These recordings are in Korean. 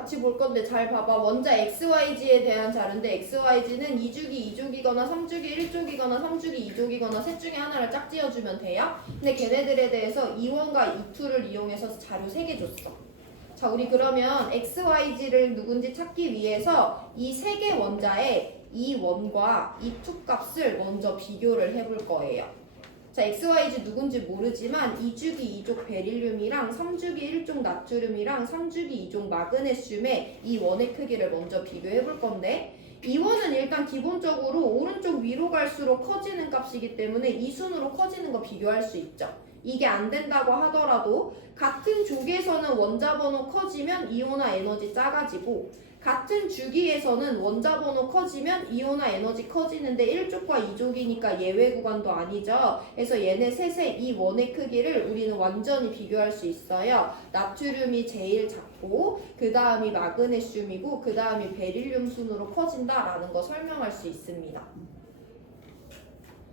같이 볼 건데 잘 봐봐. 원자 XYG에 대한 자료인데 XYG는 2주기 2족이거나 3주기 1족이거나 3주기 2족이거나 셋 중에 하나를 짝지어주면 돼요. 근데 걔네들에 대해서 2원과 2투를 이용해서 자료 3개 줬어. 자, 우리 그러면 XYG를 누군지 찾기 위해서 이 3개 원자의 2원과 2투 값을 먼저 비교를 해볼 거예요. 자, XYG 누군지 모르지만 2주기 2족 베릴륨이랑 3주기 1족 나트륨이랑 3주기 2족 마그네슘의 이 원의 크기를 먼저 비교해 볼 건데 이 원은 일단 기본적으로 오른쪽 위로 갈수록 커지는 값이기 때문에 이 순으로 커지는 거 비교할 수 있죠. 이게 안 된다고 하더라도 같은 족에서는 원자 번호 커지면 이온화 에너지 작아지고 같은 주기에서는 원자 번호 커지면 이온화 에너지 커지는데 1족과 2족이니까 예외 구간도 아니죠. 그래서 얘네 셋의 이 원의 크기를 우리는 완전히 비교할 수 있어요. 나트륨이 제일 작고 그 다음이 마그네슘이고 그 다음이 베릴륨 순으로 커진다라는 거 설명할 수 있습니다.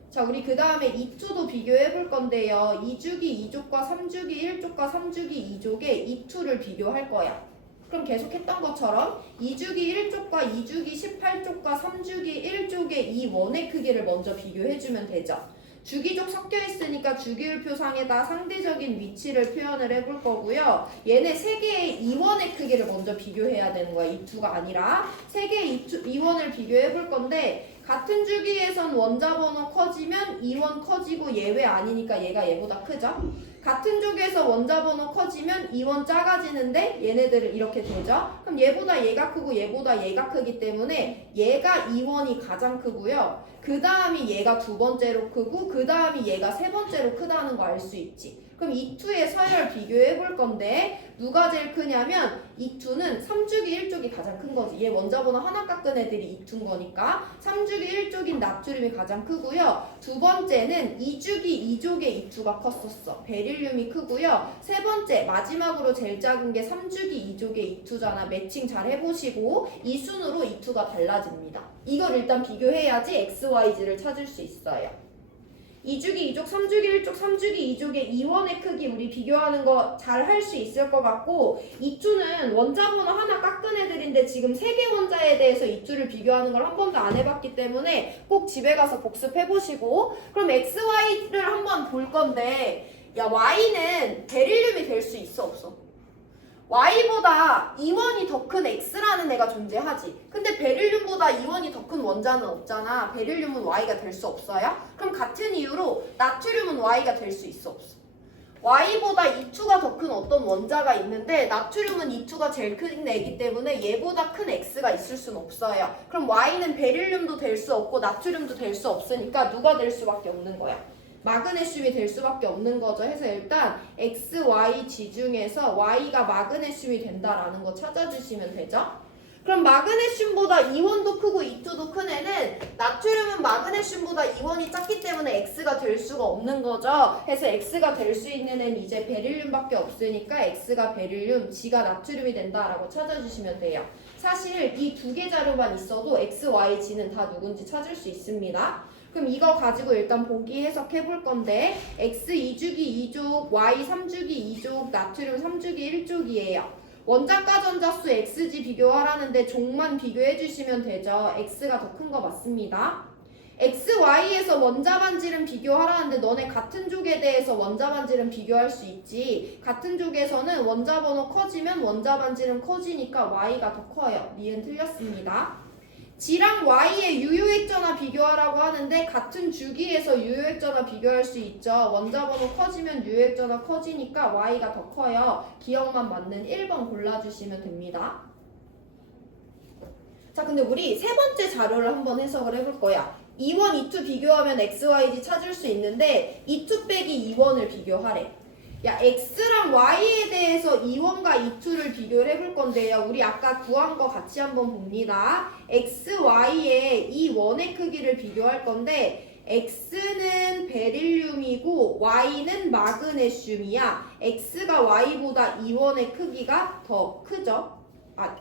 자, 우리 그 다음에 2투도 비교해 볼 건데요. 2주기 2족과 3주기 1족과 3주기 2족의 2투를 비교할 거야. 그럼 계속 했던 것처럼 2주기 1족과 2주기 18족과 3주기 1족의 이 원의 크기를 먼저 비교해주면 되죠. 주기족 섞여 있으니까 주기율표상에다 상대적인 위치를 표현을 해볼 거고요. 얘네 세 개의 이원의 크기를 먼저 비교해야 되는 거야. 이 투가 아니라 세 개의 이원을 비교해 볼 건데 같은 주기에선 원자 번호 커지면 이원 커지고 예외 아니니까 얘가 얘보다 크죠. 같은 쪽에서 원자 번호 커지면 이원 작아지는데 얘네들은 이렇게 되죠. 그럼 얘보다 얘가 크고 얘보다 얘가 크기 때문에 얘가 이원이 가장 크고요. 그 다음이 얘가 두 번째로 크고 그 다음이 얘가 세 번째로 크다는 거 알 수 있지. 그럼 이 투의 서열 비교해 볼 건데 누가 제일 크냐면 이 투는 3주기 1족이 가장 큰 거지. 얘 원자 번호 하나 깎은 애들이 이 투인 거니까 3주기 1족인 나트륨이 가장 크고요. 두 번째는 2주기 2족의 이 투가 컸었어. 베릴륨이 크고요. 세 번째 마지막으로 제일 작은 게 3주기 2족의 이 투잖아. 매칭 잘 해보시고 이 순으로 이 투가 달라집니다. 이걸 일단 비교해야지 XYZ를 찾을 수 있어요. 2주기 2족, 3주기 1족, 3주기 2족의 이원의 크기 우리 비교하는 거 잘 할 수 있을 것 같고 이 투는 원자 번호 하나 깎은 애들인데 지금 3개 원자에 대해서 이 투를 비교하는 걸 한 번도 안 해봤기 때문에 꼭 집에 가서 복습해보시고 그럼 XY를 한번 볼 건데 야 Y는 베릴륨이 될 수 있어 없어? Y보다 이원이 더 큰 X라는 애가 존재하지. 근데 베릴륨보다 이원이 더 큰 원자는 없잖아. 베릴륨은 Y가 될 수 없어요? 그럼 같은 이유로 나트륨은 Y가 될 수 있어 없어? Y보다 2투가 더 큰 어떤 원자가 있는데 나트륨은 2투가 제일 큰 애기 때문에 얘보다 큰 X가 있을 수는 없어요. 그럼 Y는 베릴륨도 될 수 없고 나트륨도 될 수 없으니까 누가 될 수밖에 없는 거야? 마그네슘이 될 수밖에 없는 거죠. 해서 일단 X, Y, G 중에서 Y가 마그네슘이 된다라는 거 찾아주시면 되죠. 그럼 마그네슘보다 이원도 크고 이투도 큰 애는 나트륨은 마그네슘보다 이원이 작기 때문에 X가 될 수가 없는 거죠. 해서 X가 될 수 있는 애는 이제 베릴륨밖에 없으니까 X가 베릴륨, G가 나트륨이 된다라고 찾아주시면 돼요. 사실 이 두 개 자료만 있어도 X, Y, G는 다 누군지 찾을 수 있습니다. 그럼 이거 가지고 일단 보기 해석해 볼 건데 X 2주기 2족, Y 3주기 2족, 나트륨 3주기 1족이에요. 원자과 전자수 XG 비교하라는데 족만 비교해 주시면 되죠. X가 더 큰 거 맞습니다. X, Y에서 원자 반지름 비교하라는데 너네 같은 족에 대해서 원자 반지름 비교할 수 있지. 같은 족에서는 원자 번호 커지면 원자 반지름 커지니까 Y가 더 커요. 니은 틀렸습니다. G랑 Y의 유효액전화 비교하라고 하는데 같은 주기에서 유효액전화 비교할 수 있죠. 원자 번호 커지면 유효액전화 커지니까 Y가 더 커요. 기억만 맞는 1번 골라주시면 됩니다. 자, 근데 우리 세 번째 자료를 한번 해석을 해볼 거야. 2원, 2투 비교하면 XYZ 찾을 수 있는데 2투 빼기 2원을 비교하래. 야, X랑 Y에 대해서 2원과 2투를 비교를 해볼 건데요. 우리 아까 구한 거 같이 한번 봅니다. X, Y의 이 원의 크기를 비교할 건데 X는 베릴륨이고 Y는 마그네슘이야. X가 Y보다 2원의 크기가 더 크죠?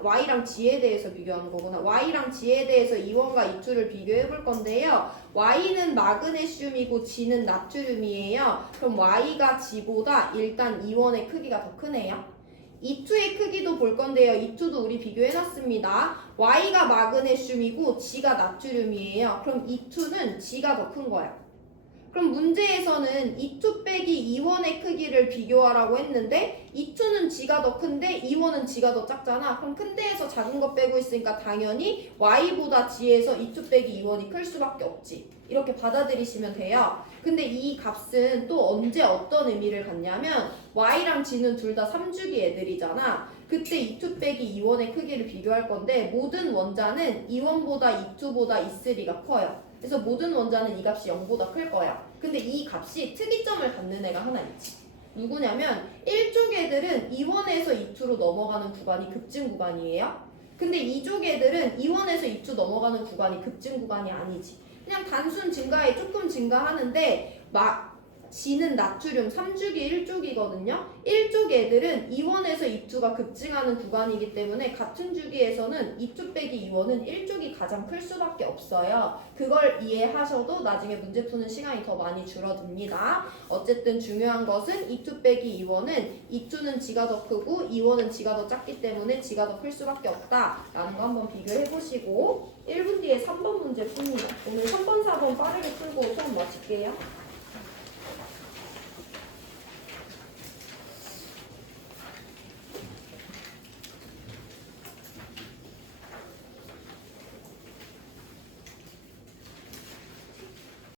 Y랑 G에 대해서 비교하는 거구나. Y랑 G에 대해서 2원과 2투를 비교해 볼 건데요. Y는 마그네슘이고 G는 나트륨이에요. 그럼 Y가 G보다 일단 2원의 크기가 더 크네요. E2의 크기도 볼 건데요. E2도 우리 비교해놨습니다. Y가 마그네슘이고 G가 나트륨이에요. 그럼 E2는 G가 더 큰 거야. 그럼 문제에서는 E2 빼기 E1의 크기를 비교하라고 했는데 E2는 G가 더 큰데 E1은 G가 더 작잖아. 그럼 큰 데에서 작은 거 빼고 있으니까 당연히 Y보다 G에서 E2 빼기 E1이 클 수밖에 없지. 이렇게 받아들이시면 돼요. 근데 이 값은 또 언제 어떤 의미를 갖냐면 Y랑 G는 둘 다 3주기 애들이잖아. 그때 E2 빼기 E1의 크기를 비교할 건데 모든 원자는 E1보다 E2보다 E3가 커요. 그래서 모든 원자는 이 값이 0보다 클 거야. 근데 이 값이 특이점을 갖는 애가 하나 있지. 누구냐면 1족 애들은 E1에서 E2로 넘어가는 구간이 급증 구간이에요. 근데 2족 애들은 E1에서 E2 넘어가는 구간이 급증 구간이 아니지. 그냥 단순 증가에 조금 증가하는데 G는 나트륨 3주기 1족이거든요. 1족 애들은 E1에서 E2가 급증하는 구간이기 때문에 같은 주기에서는 E2 빼기 E1은 1족이 가장 클 수밖에 없어요. 그걸 이해하셔도 나중에 문제 푸는 시간이 더 많이 줄어듭니다. 어쨌든 중요한 것은 E2 빼기 E1은 E2는 G가 더 크고 E1은 G가 더 작기 때문에 G가 더 클 수밖에 없다라는 거 한번 비교해보시고 1분 뒤에 3번 문제 풉니다. 오늘 3번, 4번 빠르게 풀고 수업 마칠게요.